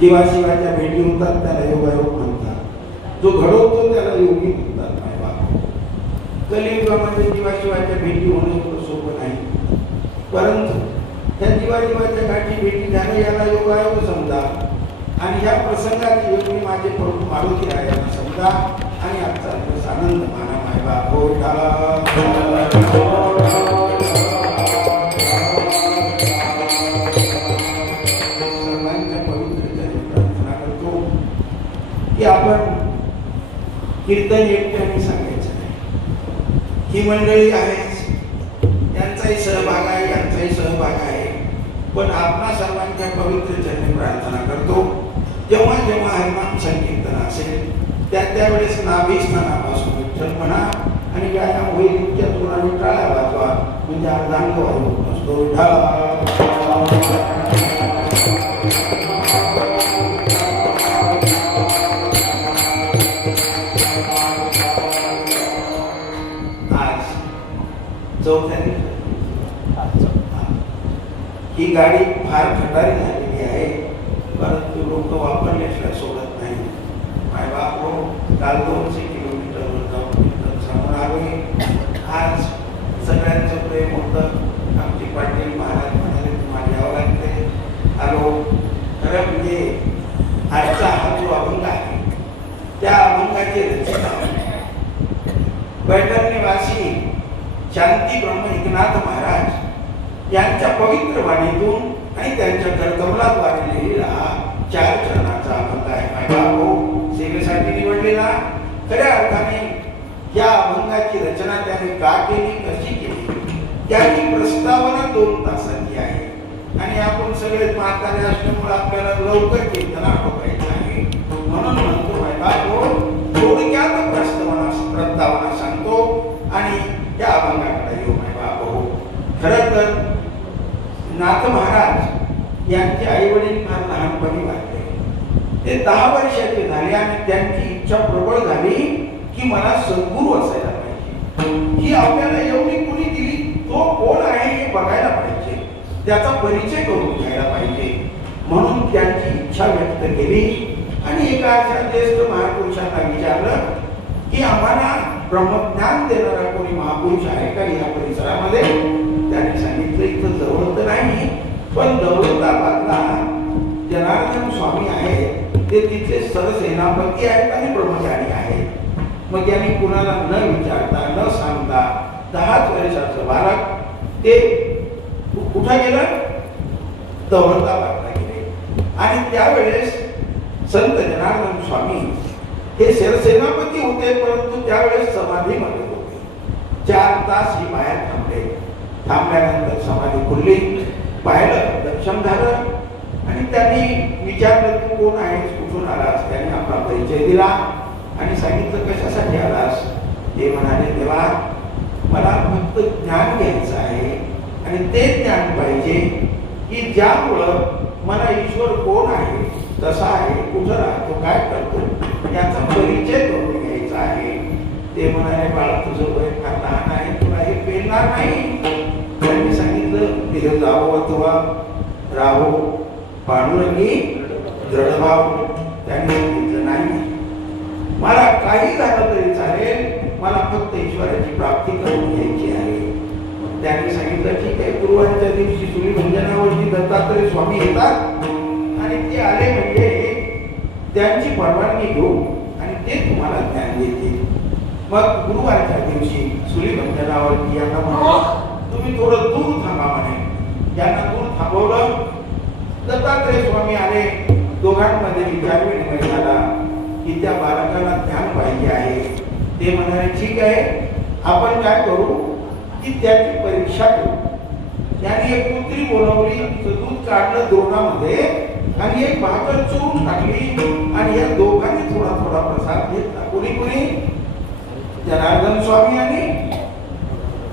जीवाशिवाच्या भेटी होतात त्याला योगायोग म्हणतात, जो घडवतो त्याला योगी म्हणतात. माय बाप, कलियुगामध्ये जीवाशिवाच्या भेटी होणे एवढं सोपं नाही, परंतु त्या जीवाशिवाच्या गाठी भेटी झाल्या याला योगायोग समजा आणि या प्रसंगाची योगी माझे प्रभू मारुती रायाला समजा आणि आजचा दिवस आनंद माना. माय बाप, की आपण कीर्तन एकट्याने सांगायचं नाही. ही मंडळी आहेच, यांचाही सहभाग आहे, यांचाही सहभाग आहे, पण आपणा सर्वांच्या पवित्र चरणी प्रार्थना करतो. जेव्हा जेव्हा हरिनाम संकीर्तन असेल त्यावेळेस नाभिस्थानापासून विठ्ठल म्हणा आणि व्यायाम होईल इतक्या जोराने टाळ्या वाजवा, म्हणजे अर्धांग वाहू नसतो. ही गाडी फार खटारी झालेली आहे, परंतु लोक वापरल्याशिवाय सोडत नाही. माय बाप, काल 200 किलोमीटरवर जाऊन समोर आलोय. आज सगळ्यांचं प्रेम होतं. आमचे पाटील महाराज म्हणाले तुम्हाला यावं लागते. आलो. खरं म्हणजे आजचा हा जो अभंग आहे त्या अभंगाचे रचना पैठणवासी शांती ब्रह्म एकनाथ महाराज यांच्या पवित्र वाणीतून आणि त्यांच्या कर्तव्याद्वारे लिहिलेला 4 चरणाचा अभंग आहे. माझ्या भाऊ सेवेसाठी निवडलेला. खऱ्या अर्थाने या अभंगाची रचना त्याने का केली, कशी केली, त्याची प्रस्तावना 2 तासाची आहे आणि आपण सगळे म्हातारे असल्यामुळे आपल्याला लवकर कीर्तन आठवायचं आहे. म्हणून म्हणतो माझ्या भाऊ थोडक्यात प्रस्तावना सांगतो आणि त्या अभंगाकडे येऊ. माझ्या भाऊ, खरं तर नाथ महाराज यांचे आई वडील फार लहानपणी वारले. ते 10 वर्षाचे झाले आणि त्यांची इच्छा प्रबळ झाली की मला सद्गुरू असायला पाहिजे. ही आपल्याला एवढी कुणी दिली, तो कोण आहे हे बघायला पाहिजे, त्याचा परिचय करून घ्यायला पाहिजे. म्हणून त्यांची इच्छा व्यक्त केली आणि एका अशा ज्येष्ठ महापुरुषांना विचारलं की आम्हाला ब्रह्मज्ञान देणारा कोणी महापुरुष आहे का या परिसरामध्ये. त्याने सांगितलं इथं जवळ तर नाही, पण दौलताबादला जनार्दन स्वामी आहेत, ते तिथले सरसेनापती आहेत आणि ब्रह्मचारी आहेत. मग यांनी कुणाला न विचारता न सांगता 10 वर्षाचं बालक ते कुठं गेलं, दौलताबादला गेले. आणि त्यावेळेस संत जनार्दन स्वामी हे सरसेनापती होते, परंतु त्यावेळेस समाधीमध्ये होते. 4 तास ही बाहेर थांबले. थांबल्यानंतर समाधी खुलली, पाहिलं, दर्शन झालं आणि त्यांनी विचारलं तू कोण आहेस, कुठून आलास. त्यांनी आपला परिचय दिला आणि सांगितलं कशासाठी आलास. ते म्हणाले देवा, मला फक्त ज्ञान घ्यायचं आहे आणि ते ज्ञान पाहिजे की ज्यामुळं मला ईश्वर कोण आहे, कसा आहे, कुठं राहतो, काय करतो याचा परिचय करून घ्यायचा आहे. ते म्हणाले बाळा तुझं वय फार लहान आहे, तुला हे पेलणार नाही. त्यांनी सांगितलं तिथे जावं अथवा राहो पांडुरंगी दृढभाव. त्यांनी सांगितलं नाही, मला काही झालं तरी चालेल, मला फक्त ईश्वराची प्राप्ती करून घ्यायची आहे. त्यांनी सांगितलं ठीक आहे. गुरुवारच्या दिवशी सूर्यभंजनावरती दत्तात्रय स्वामी येतात आणि ते आले म्हणजे त्यांची परवानगी घेऊ आणि ते तुम्हाला ज्ञान देतील. मग गुरुवारच्या दिवशी सूर्यभंजनावरती यांना म्हणाले तुम्ही थोडं दूर थांबा म्हणे. यांना दूर थांबवलं. दत्तात्रय स्वामी आले. दोघांमध्ये विचार विनिमय झाला की त्या बालकाला ज्ञान पाहिजे आहे. ते म्हणाले ठीक आहे, आपण काय करू की त्याची परीक्षा घेऊ. त्यांनी एक कुत्री बोलावली, तिचं दूध काढलं द्रोणामध्ये आणि एक भाकर चोरून टाकली आणि या दोघांनी थोडा थोडा प्रसाद घेतला. कोणी कोणी? जनार्दन स्वामी आणि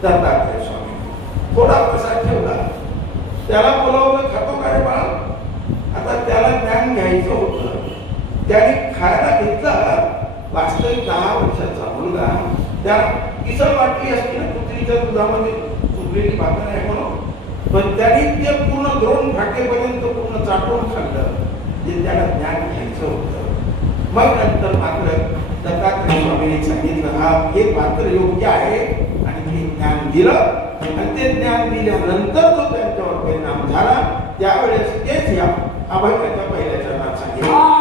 दत्तात्रय स्वामी. थोडा प्रसाद ठेवला. त्याला बोलावलं, खातो का रे बाळा? आता त्याला ज्ञान घ्यायचं होतं. त्याने खायला घेतला. वास्तविक 10 वर्षाचा मुलगा. त्याला किसळ वाटली असती ना कुत्रीच्या दुधामध्ये उरलेली भाकर आहे म्हणून, पण त्यांनी ते पूर्ण द्रोण फाटेपर्यंत पूर्ण चाटून खाल्लं. जे त्याला ज्ञान घ्यायचं होतं. मग नंतर मात्र दत्तात्रय स्वामींनी सांगितलं, हा हे पात्र योग्य आहे आणि हे ज्ञान दिलं. आणि ते ज्ञान दिल्यानंतर जो त्यांच्यावर परिणाम झाला त्यावेळेस तेच या अभंगाच्या पहिल्या चरणात सांगितलं.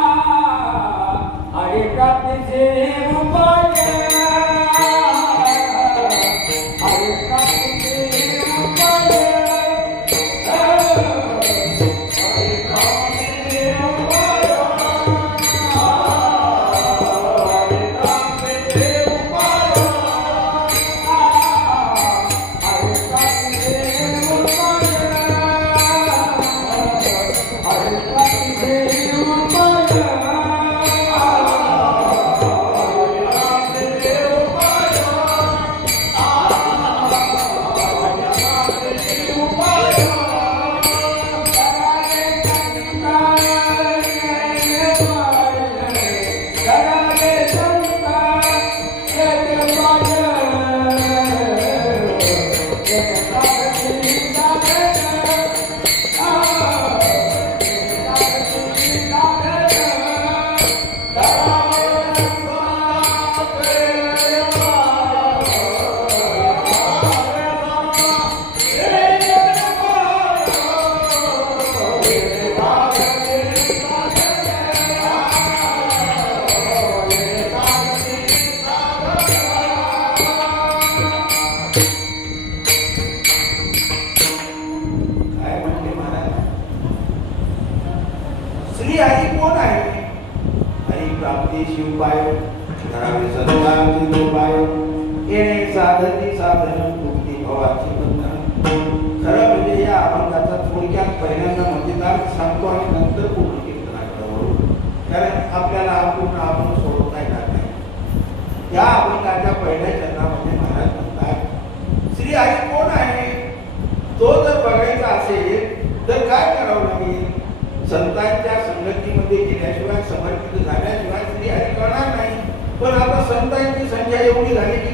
संतांच्या संगतीमध्ये गेल्याशिवाय समर्पित झाल्याशिवाय श्री हरी कळणार नाही. पण आता संतांची संख्या एवढी झाली की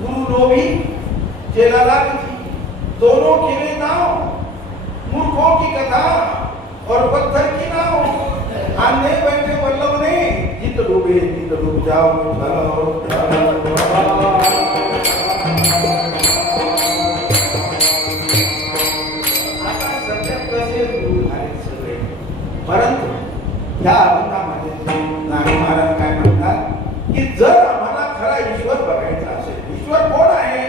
गुरु लोभी चेला लालची, दोनों खेले नाव, मूर्खों की कथा और पत्थर की नाव, आने बैठे वल्लभ ने जित डूबे जित डूब जाओ परंतु या अभंगामध्ये नारायण महाराज काय म्हणतात की जर आम्हाला खरा ईश्वर बघायचा असेल, ईश्वर कोण आहे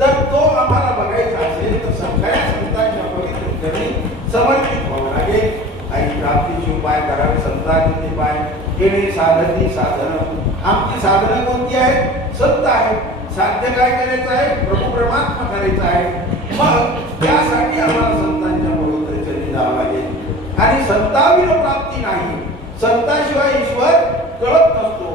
तर तो आम्हाला बघायचा असेल तर सगळ्या संतांच्या पवित्र चरणी समर्पित व्हावं लागेल. आई प्राप्तीचे उपाय करावे, संतांचे उपाय केले, साधती साधन. आमची साधनं कोणती आहेत? संत आहे. साध्य काय करायचं आहे? प्रभू परमात्मा करायचं आहे. मग त्यासाठी आम्हाला संतांच्या पवित्र चरणी जावं लागेल. आणि संताविर प्राप्ती नाही, संताशिवाय ईश्वर कळत नसतो.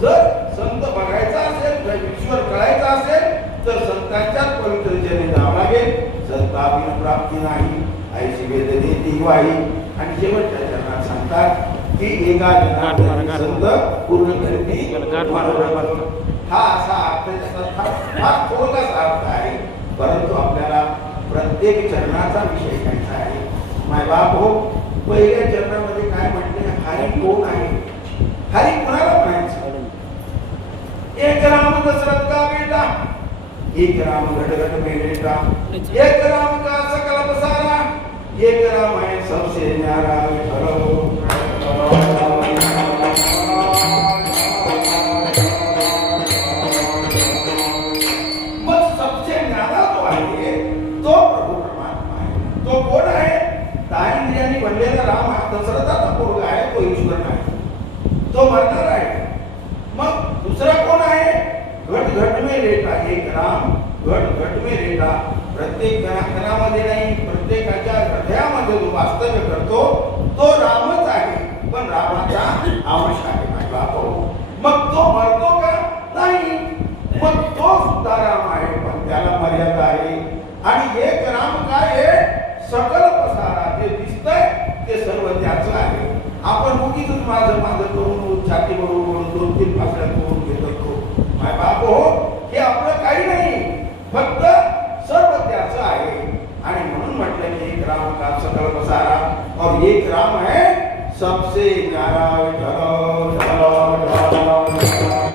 जर संत बघायचा असेल, जर ईश्वर कळायचा असेल तर संतांच्या पवित्र चरणी जावं लागेल. संताविर प्राप्ती नाही ऐशी वेदने ती वाई. आणि शेवटच्या चरणात सांगतात की एका जनार्दनी संत पूर्ण करती. हा असा अर्थ हा थोडासा अर्थ आहे, परंतु आपल्याला प्रत्येक चरणाचा विषय घ्यायचा आहे. माय बाप हो, पहिल्या चरणामध्ये काय म्हटले? हरी कोण आहे? हरी कोणाला म्हणायचं? एक राम दशरथ का बेटा, एक राम घटघट में लेटा, एक राम का सकल बसारा, एक राम है सबसे न्यारा. मग सबसे न्यारा तो आहे तो प्रभू परमात्मा आहे. तो कोण आहे? दारिद्र्याने बनलेला राम हा दशरथाचा पोरगा आहे, तो ईश्वर नाही, तो मरणार आहे. मग दुसरा कोण आहे? घट घट में लेटा एक राम, घट घट में रेटा प्रत्येक कणाकणामध्ये नाही, प्रत्येकाच्या हृदयामध्ये जो वास्तव्य करतो तो रामच आहे. पण रामाचा अंश आहे माझे बापू. मग तो मरतो का? नाही. मग तो सुद्धा राम आहे, पण त्याला मर्यादा आहे. आणि एक राम काय आहे? सकल पसारा. जे दिसतंय ते सर्व त्याचं आहे. आपण उगीच माझं माझं करून छाती बरोबर दोन तीन फासड्या करून घेत असतो. माय बाप हो, हे आपलं काही नाही, फक्त सर्व त्याचं आहे. आणि म्हणून म्हटलं की एक राम का सकल पसारा, और एक राम है सबसे न्यारा.